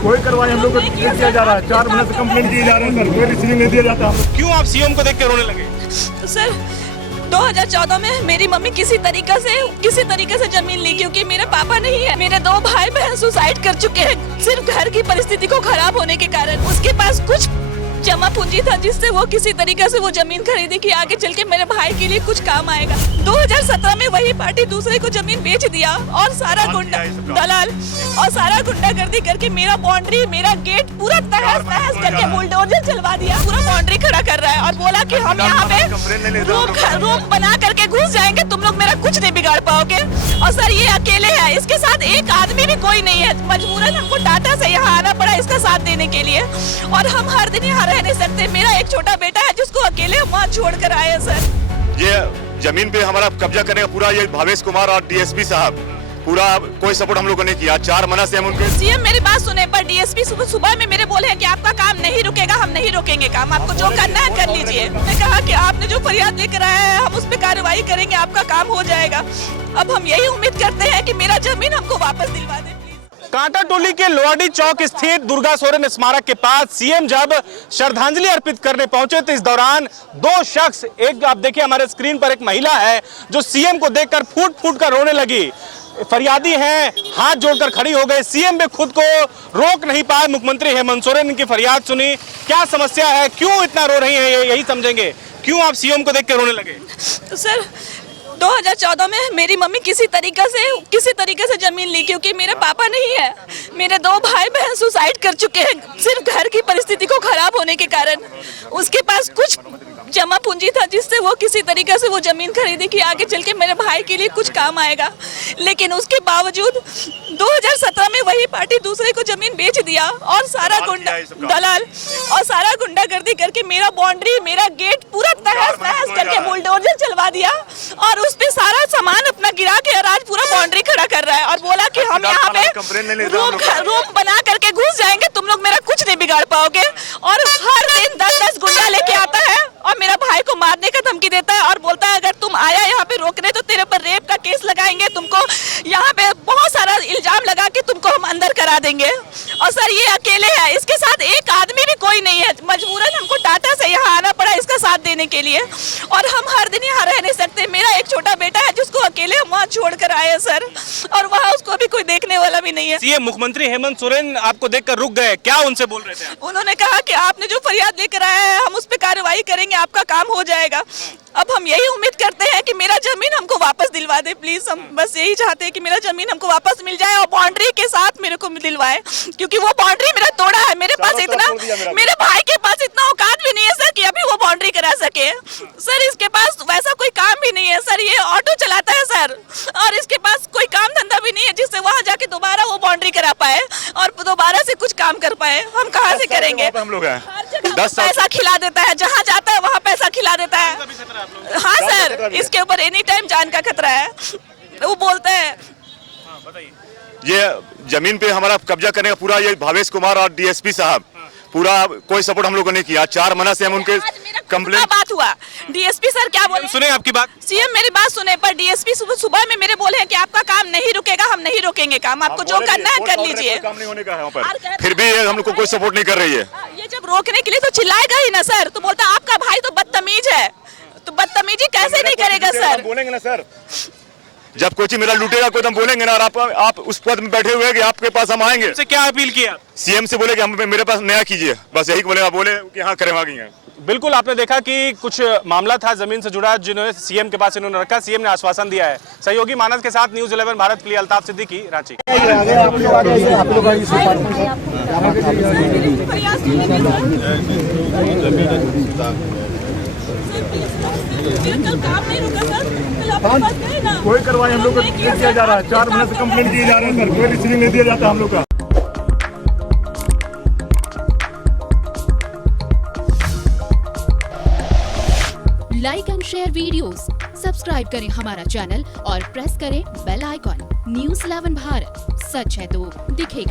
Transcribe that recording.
कोई करवाई हम लोग को किया जा रहा है, 4 महीने से कंप्लेंट किए जा रहे हैं सर, कोई रिसीविंग नहीं दिया जाता। क्यों आप सीएम को देख के रोने लगे? सर 2014 में मेरी मम्मी किसी तरीके से जमीन ली, क्योंकि मेरे पापा नहीं है। मेरे 2 भाई बहन सुसाइड कर चुके हैं सिर्फ घर की परिस्थिति को खराब होने के कारण। उसके पास कुछ जमा पूंजी था जिससे वो किसी तरीके से वो जमीन खरीदी कि आगे चल के मेरे भाई के लिए कुछ काम आएगा। 2017 में वही पार्टी दूसरे को जमीन बेच दिया और सारा गुंडा दलाल और सारा गुंडागर्दी करके मेरा बाउंड्री, मेरा गेट पूरा तहस नहस करके बुलडोजर चलवा दिया। पूरा बाउंड्री खड़ा कर रहा है और बोला कि हम यहाँ पे रूम बना करके घुस जाएंगे, तुम लोग मेरा कुछ नहीं बिगाड़ पाओगे। और सर ये अकेले है, इसके साथ एक आदमी भी कोई नहीं है। मजबूरन हमको टाटा से यहाँ आना पड़ा इसका साथ देने के लिए, और हम हर दिन यहाँ रह नहीं सकते। मेरा एक छोटा बेटा है जिसको अकेले हम वहाँ छोड़ कर आए हैं सर। ये जमीन पे हमारा कब्जा करने का पूरा ये भावेश कुमार और डीएसपी साहब पूरा कोई सपोर्ट हम लोगों ने किया। 4 महीने से हम उनके सीएम मेरी बात सुने, पर डीएसपी सुबह में मेरे बोले हैं कि आपका काम नहीं रुकेगा, हम नहीं रोकेंगे काम, आपको जो करना है कर लीजिए। मैं कहा कि आपने जो फरियाद लेकर आया है हम उस पर कार्रवाई करेंगे, आपका काम हो जाएगा। अब हम यही उम्मीद करते हैं कि मेरा जमीन हमको वापस दिलवा दे। कांटा टोली के लोहाडी चौक स्थित दुर्गा सोरेन स्मारक के पास सीएम जब श्रद्धांजलि अर्पित करने पहुंचे तो इस दौरान 2 शख्स, एक आप देखिए हमारे स्क्रीन पर एक महिला है जो सीएम को देखकर फूट फूट कर रोने लगी। फरियादी हैं, हाथ जोड़कर खड़ी हो गए। सीएम भी खुद को रोक नहीं पाए। मुख्यमंत्री हेमंत सोरेन की फरियाद सुनी। क्या समस्या है, क्यों इतना रो रही है, यही समझेंगे। क्यों आप सीएम को देख के रोने लगे? तो सर 2014 में मेरी मम्मी किसी तरीके से जमीन ली, क्योंकि मेरे पापा नहीं है। मेरे 2 भाई बहन सुसाइड कर चुके हैं सिर्फ घर की परिस्थिति को खराब होने के कारण। उसके पास कुछ जमा पूंजी था जिससे वो किसी तरीके से वो जमीन खरीदी कि आगे चल के मेरे भाई के लिए कुछ काम आएगा। लेकिन उसके बावजूद 2017 में वही पार्टी दूसरे को जमीन बेच दिया और सारा गुंडा दलाल और सारा गुंडागर्दी करके मेरा बाउंड्री, मेरा गेट पूरा तहस नहस करके बुलडोजर चलवा दिया और उस पे सारा सामान अपना गिरा के आज पूरा बाउंड्री खड़ा कर रहा है और बोला कि हम यहाँ पे रूम बना करके घुस जाएंगे, तुम लोग मेरा कुछ नहीं बिगाड़ पाओगे। और हर दिन 10-10 गुंडा लेके आता है और मेरा भाई को मारने का धमकी देता है और बोलता है अगर तुम आया यहाँ पे रोकने तो तेरे पर रेप का केस लगाएंगे, तुमको यहाँ पे बहुत सारा इल्जाम लगा के तुमको हम अंदर करा देंगे। और सर ये अकेले है, इसके साथ एक आदमी भी कोई नहीं है। मजबूरन हमको टाटा से यहाँ आना पड़ा इसका साथ देने के लिए, और हम हर दिन यहाँ रह नहीं सकते। मेरा एक छोटा बेटा है जिसको अकेले हम वहाँ छोड़ कर आए हैं सर, और वहाँ उसको भी कोई देखने वाला भी नहीं है। सीएम मुख्यमंत्री हेमंत सोरेन आपको देखकर रुक गए, क्या उनसे बोल रहे थे? उन्होंने कहा कि आपने जो फरियाद लेकर आया है हम उस पर कार्रवाई करेंगे, आपका काम हो जाएगा। अब हम यही उम्मीद करते हैं कि मेरा जमीन हमको वापस दिलवा दे प्लीज। हम बस यही चाहते हैं कि मेरा जमीन हमको वापस मिल जाए और बाउंड्री के साथ मेरे को दिलवाए, क्योंकि वो बाउंड्री मेरा तोड़ा है। मेरे भाई के पास इतना औकात भी नहीं है सर कि अभी वो बाउंड्री करा सके। सर इसके पास वैसा कोई काम भी नहीं है सर, ये ऑटो चलाता है सर, और इसके पास कोई काम धंधा भी नहीं है जिससे वहाँ जाके दोबारा वो बाउंड्री करा पाए और दोबारा से कुछ काम कर पाए। हम कहाँ से करेंगे? हम लोग हैं 10 पैसा खिला देता है, जहाँ जाता है वहाँ पैसा खिला देता है। हाँ सर, इसके ऊपर एनी टाइम जान का खतरा है। वो बोलते हैं ये जमीन पे हमारा कब्जा करने का पूरा ये भावेश कुमार और डीएसपी साहब पूरा कोई सपोर्ट हम लोगों ने किया। 4 महीने से हम उनके कंप्लेंट बात हुआ। डीएसपी सर क्या बोले? सुने आपकी बात। सीएम मेरी बात सुने, पर डीएसपी सुबह में मेरे बोले हैं कि आपका काम नहीं रुकेगा, हम नहीं रोकेंगे काम, आपको जो करना है कर लीजिए। काम नहीं होने का है वहाँ पर, फिर भी हम लोग को कोई सपोर्ट नहीं कर रही है। ये जब रोकने के लिए तो चिल्लाएगा ही ना सर, तो बोलता आपका भाई तो बदतमीज है, तो बदतमीजी कैसे नहीं करेगा सर? बोलेंगे ना सर, जब कोई चीज मेरा लूटेगा कोई तो हम बोलेंगे ना। और आप उस पद में बैठे हुए हैं कि आपके पास हम आएंगे। से क्या अपील किया? सीएम से बोले कि हम मेरे पास नया कीजिए, बस यही बोले। बोले कि हाँ करें आगे। बिल्कुल, आपने देखा कि कुछ मामला था जमीन से जुड़ा जिन्होंने सीएम के पास इन्होंने रखा। सीएम ने आश्वासन दिया है। सहयोगी मानस के साथ न्यूज़ 11 भारत के लिए अल्ताफ सिद्दीकी, रांची। कोई करवाई हम लोग को किया जा रहा है, 4 महीने से कंप्लेंट किए जा रहे हैं सर, कोई रिसीविंग नहीं दिया जाता हम लोग का। Like and share videos, subscribe करें हमारा चैनल और प्रेस करें बेल आइकॉन। न्यूज़ 11 भारत, सच है तो दिखेगा।